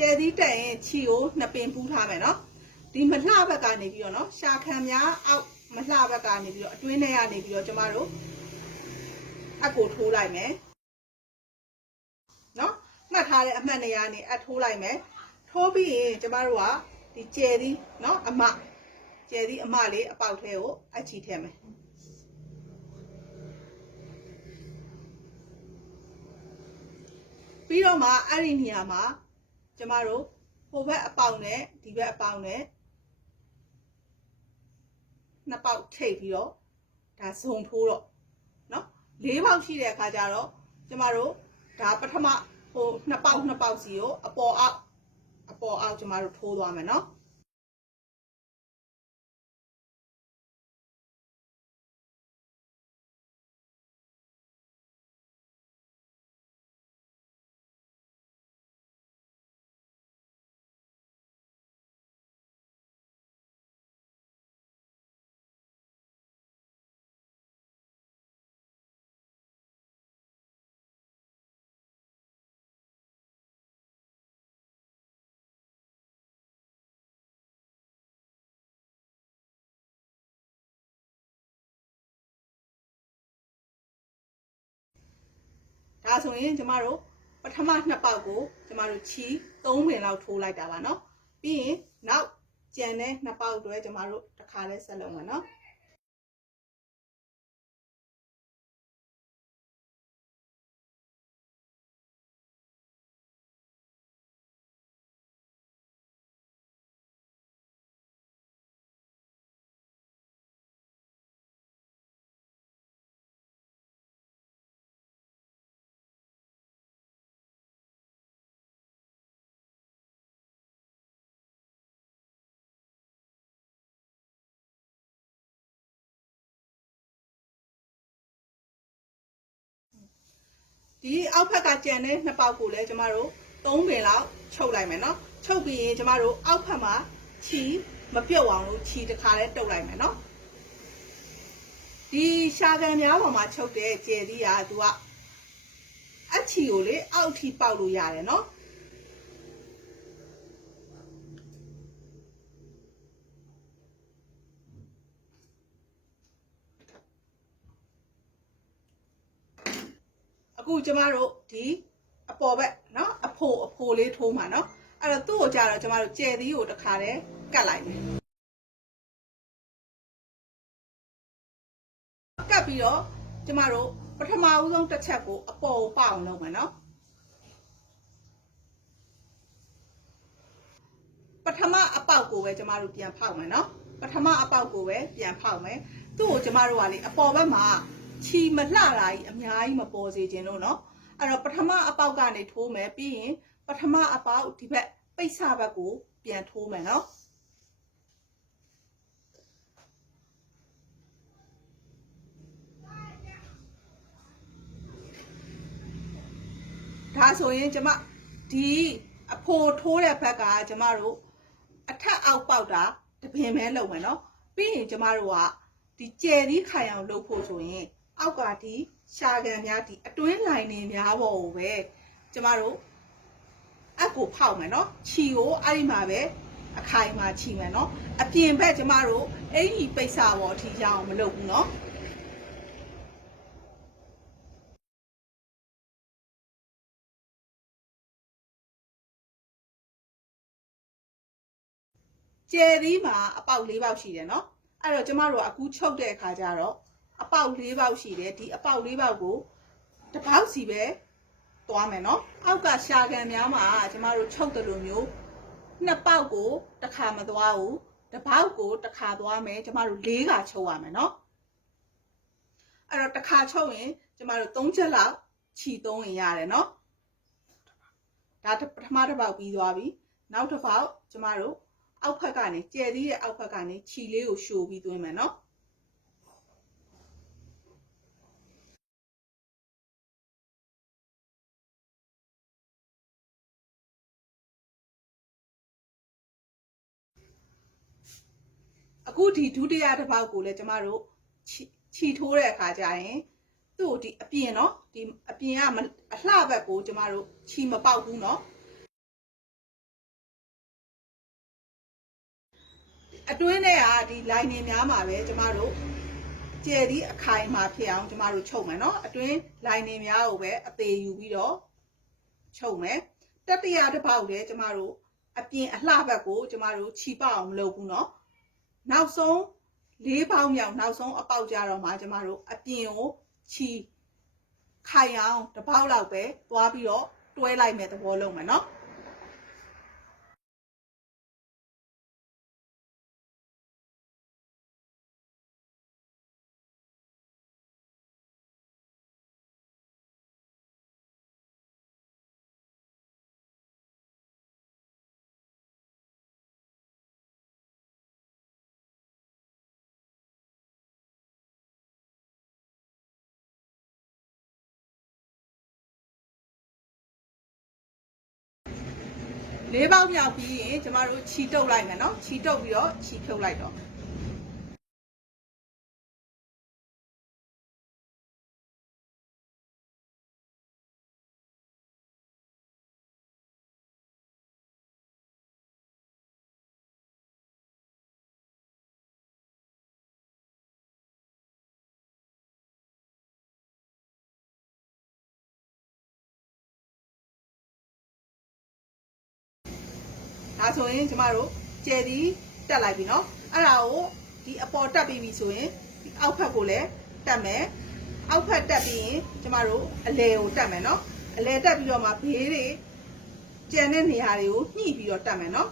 ကျဲသီးတက်ရင်ခြီကိုနှစ်ပင်ပူးထားမယ်နော်ဒီမလှဘက်ကနေပြီးတော့နော်ရှာခံများအောက်မလှဘက်ကနေပြီးတော့အတွင်းထဲကနေပြီးတော့ကျမတို့အကိုထိုးလိုက်မယ်နော်မှတ်ထားတဲ့အမှတ်နေရာနေအထိုးလိုက်မယ်ထိုးပြီးရင်ကျမတို့ကဒီကျဲသီးနော်အမကျဲသီးအမလေးအပေါက်ထဲကိုအချီထည့်မယ်ပြီးတော့မှအဲ့ဒီနေရာမှာ ကျမတို့ဟိုဘက်အပေါက်နဲ့ဒီဘက်အပေါက်နဲ့နှစ်ပေါက်ထိပ်ပြီးတော့ဒါဇုံထိုးတော့เนาะလေးပေါက်ရှိတဲ့အခါကျတော့ကျမတို့ဒါပထမဟိုနှစ်ပေါက်နှစ်ပေါက်စီကိုအပေါ်အောက်အပေါ်အောက်ကျမတို့ထိုးသွားမယ်เนาะ ဒါဆိုရင်ကျမတို့ပထမနှစ်ပေါက်ကိုကျမတို့ချီ3ပင်လောက်ထိုးလိုက်တာပါနော်ပြီးရင်နောက်ကျန်တဲ့နှစ်ပေါက်တွေကျမတို့တစ်ခါလဲဆက်လုပ်မယ်နော် ဒီအောက်ဘက်ကကြံတဲ့နှစ်ပေါက်ကိုလည်းကျမတို့3ပင်လောက်ချုပ်လိုက်မယ်နော်ချုပ်ပြီးရင်ကျမတို့အောက်ဘက်မှာခြီးမပြုတ်အောင်လို့ခြီးတစ်ခါလဲတုပ်လိုက်မယ်နော်ဒီရှာကံများပေါ်မှာချုပ်တဲ့ကျယ်သီးကသူကအချီကိုလေအောက်ထိပေါက်လို့ရတယ်နော် အခုကျမတို့ဒီအပေါ်ဘက်เนาะအဖိုအဖိုလေးထိုးမှာเนาะအဲ့တော့သူ့ကိုကြတော့ကျမတို့ကြယ်သီးကိုတစ်ခါတည်းကတ်လိုက်မယ်ကတ်ပြီးတော့ကျမတို့ပထမဦးဆုံးတစ်ချက်ကိုအပေါ်ကိုပအောင်လုပ်မယ်เนาะပထမအပေါက်ကိုပဲကျမတို့ပြန်ဖောက်မယ်เนาะပထမအပေါက်ကိုပဲပြန်ဖောက်မယ်သူ့ကိုကျမတို့ကလေအပေါ်ဘက်မှာ ချီမလှတာကြီးအများကြီးမပေါ်စေခြင်းလို့နော်အဲ့တော့ပထမအပေါက်ကနေထိုးမယ်ပြီးရင်ပထမအပေါက်ဒီဘက်ပိတ်ဆဘက်ကိုပြန်ထိုးမယ်နော်ဒါဆိုရင်ကျမဒီအဖိုထိုးတဲ့ဘက်ကကျမတို့အထက်အောက်ပေါက်တာတပင်ပဲလုပ်မယ်နော်ပြီးရင်ကျမတို့ကဒီကျယ်သီးခိုင်အောင်လုပ်ဖို့ဆိုရင် အောက်ကဒီရှာကန်များဒီအတွင်းလိုင်းနေများပေါ်ကိုပဲကျမတို့အက်ကိုဖောက်မယ်နော်ခြီကိုအဲ့ဒီမှာပဲအခိုင်မှာခြီမယ်နော်အပြင်ဘက်ကျမတို့အဲ့ဒီပိတ်စာပေါ်အထိရအောင်မလုပ်ဘူးနော်ကျယ်သီးမှာအပေါက်၄ပေါက်ရှိတယ်နော်အဲ့တော့ကျမတို့ကအခုချုပ်တဲ့အခါကျတော့ အပေါက်၄ပေါက်ရှိတယ်ဒီအပေါက်၄ပေါက်ကိုတစ်ပေါက်စီပဲသွားမယ်နော်အောက်ကရှာခံများမှာကျမတို့ချုပ်တယ်လို့မျိုးနှစ်ပေါက်ကိုတစ်ခါမသွားဘူးတစ်ပေါက်ကိုတစ်ခါသွားမယ်ကျမတို့၄ခါချုပ်ရမယ်နော်အဲ့တော့တစ်ခါချုပ်ရင်ကျမတို့၃ချက်လောက်ခြီသုံးရင်ရတယ်နော်ဒါပထမတစ်ပေါက်ပြီးသွားပြီနောက်တစ်ပေါက်ကျမတို့အောက်ဖက်ကနေကျယ်သီးရဲ့အောက်ဖက်ကနေခြီလေးကိုရှို့ပြီးသွင်းမယ်နော် အခုဒီဒုတိယတစ်ပေါက်ကိုလည်းကျမတို့ခြီထိုးတဲ့အခါကျရင်သူ့ဒီအပြင်เนาะဒီအပြင်ကအလှဘက်ကိုကျမတို့ခြီမပေါက်ဘူးเนาะအတွင်းထဲကဒီ line တွေများမှာပဲကျမတို့ကျယ်ဒီအခိုင်မှာဖြစ်အောင်ကျမတို့ချုပ်မယ်เนาะအတွင်း line တွေများကိုပဲအသေးယူပြီးတော့ချုပ်မယ်တတိယတစ်ပေါက်လည်းကျမတို့အပြင်အလှဘက်ကိုကျမတို့ခြီပေါအောင်မလုပ်ဘူးเนาะ နောက်ဆုံး၄ပေါင်းမြောက်နောက်ဆုံးအပေါက်ကြတော့မှကျမတို့အပြင်ကိုချီခိုင်အောင်တစ်ပေါက်လောက်ပဲသွားပြီးတော့တွဲလိုက်မဲ့သဘောလုံးမှာเนาะ ၄ပေါက်မြောက်ပြီးရင်ကျမတို့ခြီးတုပ်လိုက်မယ်နော်ခြီးတုပ်ပြီးတော့ခြီးဖြုတ်လိုက်တော့ ဒါဆိုရင်ကျမတို့ကျယ်ဒီတက်လိုက်ပြီနော်အဲ့ဒါကိုဒီအပေါ်တက်ပြီးပြီဆိုရင်ဒီအောက်ဖက်ကိုလည်းတက်မယ်အောက်ဖက်တက်ပြီးရင်ကျမတို့အလဲကိုတက်မယ်နော်အလဲတက်ပြီးတော့မှဘေးတွေကျန်တဲ့နေရာတွေကိုညှိပြီးတော့တက်မယ်နော်